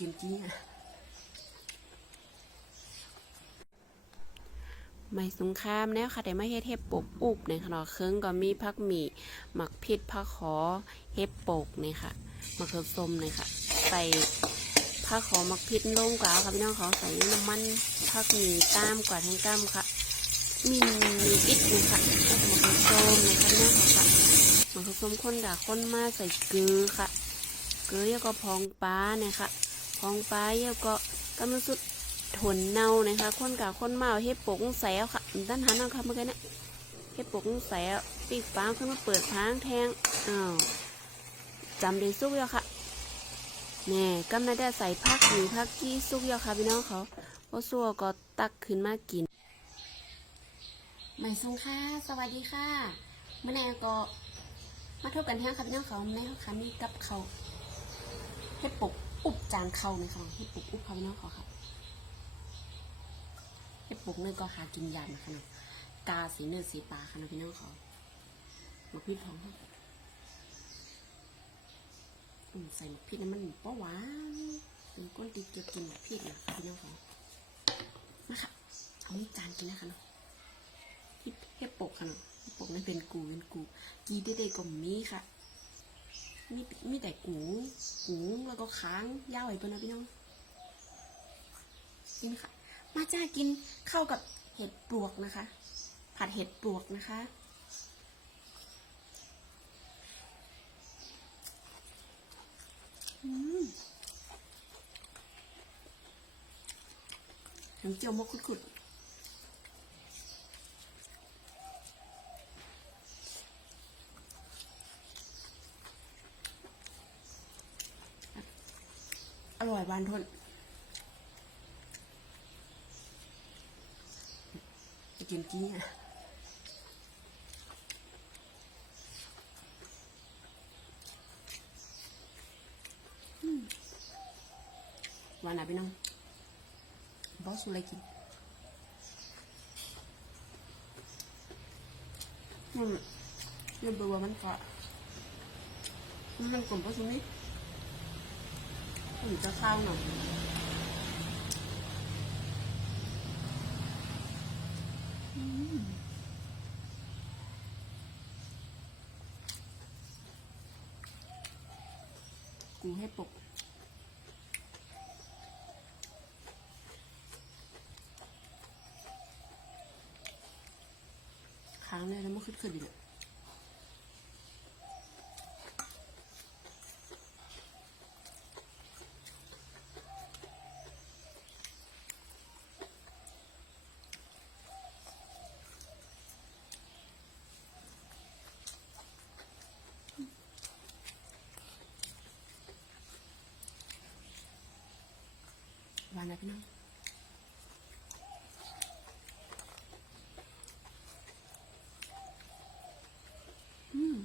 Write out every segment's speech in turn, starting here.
กินจี้อะไม่สงครามแนวค่ะแต่ไม่เฮ็ดเห็บปกอุบในขนมเครื่องก็มีผักหมี่หมักพิษผักขอเห็บปกนี่ค่ะมะเขือส้มนี่ค่ะ ใส่ผักขอหมักพิษลงกว่าค่ะพี่น้องขาใส่น้ำมันผักหมี่ตามกว่าทั้งก้ามค่ะ มีมีอิดนี่ค่ะแล้วก็มะเขือส้มนี่ค่ะพี่น้องขาค่ะมะเขือส้มข้นด่าข้นมาใส่เกลือค่ะ เกลือแล้วก็พองปลาเนี่ยค่ะ พองปลาแล้วก็กำลังสุดถนเนานะคะคนกับคนเมาเฮ็ดปกแสวค่ะด้านหันเอาค่ะเมื่อกี้เนี่ยเฮ็ดปกแสวปีกฟ้าขึ้นมาเปิดทางแทงอ้าวจำได้ซุกแล้วค่ะแน่กำลังได้ใส่ผักหรือผักกี้ซุกแล้วค่ะพี่น้องเขาพอซัวก็ตักขึ้นมากินไม่สงค่ะสวัสดีค่ะเมื่อไหร่ก็มาทบกันแท้ค่ะพี่น้องเขาแม่ค่ะมีกับเขาเฮ็ดปก อุบจานเข้าในค่ะเฮ็ดปกอุบค่ะพี่น้องขาค่ะเห็ดปลูกเนื้อก็หากินยากนะคะเนาะกาสีเนื้อสีปลาค่ะเนาะพี่น้องขาหมักพริกทองค่ะใส่หมกพริกน้ำมันป้าหวานเป็นก้นตีเกียวกินหมกพริกนะพี่น้องขามาค่ะเอาจานกินนะคะเนาะเห็ดเห็ดปกค่ะเนาะเห็ดปกนั่นเป็นกูเป็นกู กีได้ได้ก็มีค่ะ มีมีแต่กูกูแล้วก็ค้างยาวไอ้เพื่อนนะพี่น้อง กินค่ะ มาจ้ากินเข้ากับเห็ดปลวกนะคะ ผัดเห็ดปลวกนะคะอืมน้ำเจียวมกขุดๆ อร่อยบานทนจะกินกี้อะอืมหวานอะพี่น้องบอสอะไรกินอืมนี่เบอร์ว่ามันก็มันกลมเพราะตรงนี้ผมจะข้าวหน่อยกูให้ปกค้างเลยแล้วมันขึ้นขึ้นอีกเลย หวานนะพี่น้องอืม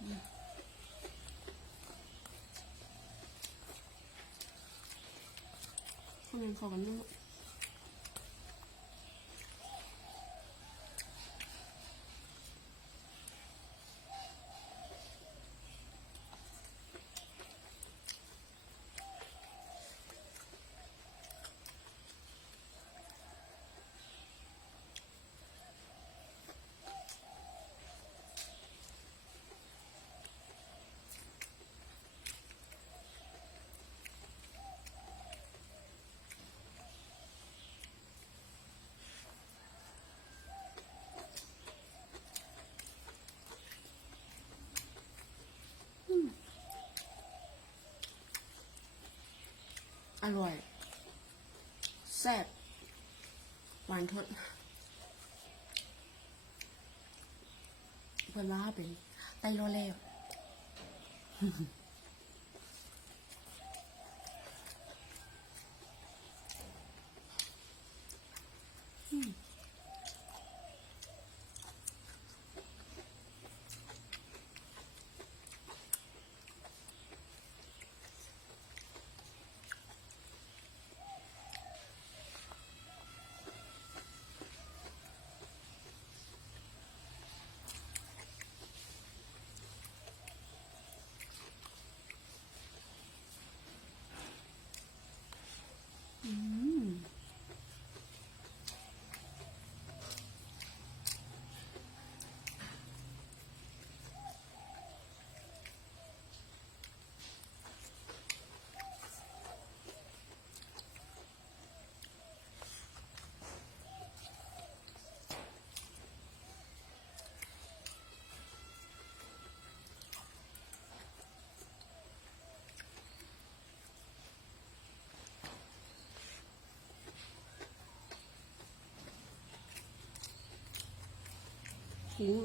อืมข้าวเหนียวขอกันด้วย อร่อย แซ่บหวานทดเพื่อนว่าเป็นไตโรเลว ฟุ้ง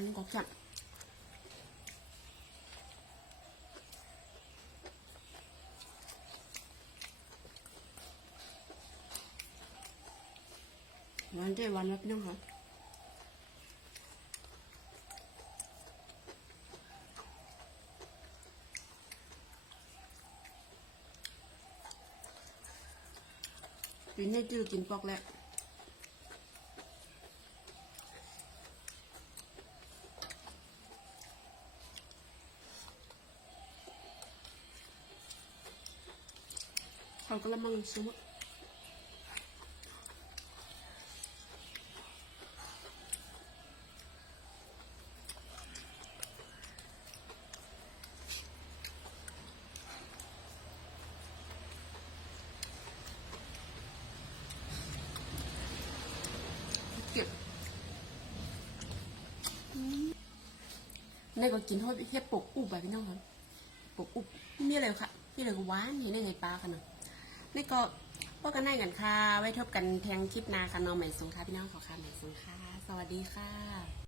นะการกอกจับวันเจวัน แล้วพี่น้องกระมังซุปเก็บในก็กินเฮ็ดปกอุบไปพี่น้องครับปกอุบมีอะไรคะพี่เลยก็หวานนี่ได้ไงปลากันเนาะ นี่ก็พบกันได้กันค่ะ ไว้ทบกันแทงคลิปนาค่ะน้องใหม่สงค่ะพี่น้องขอค่ะใหม่สงค่ะ สวัสดีค่ะ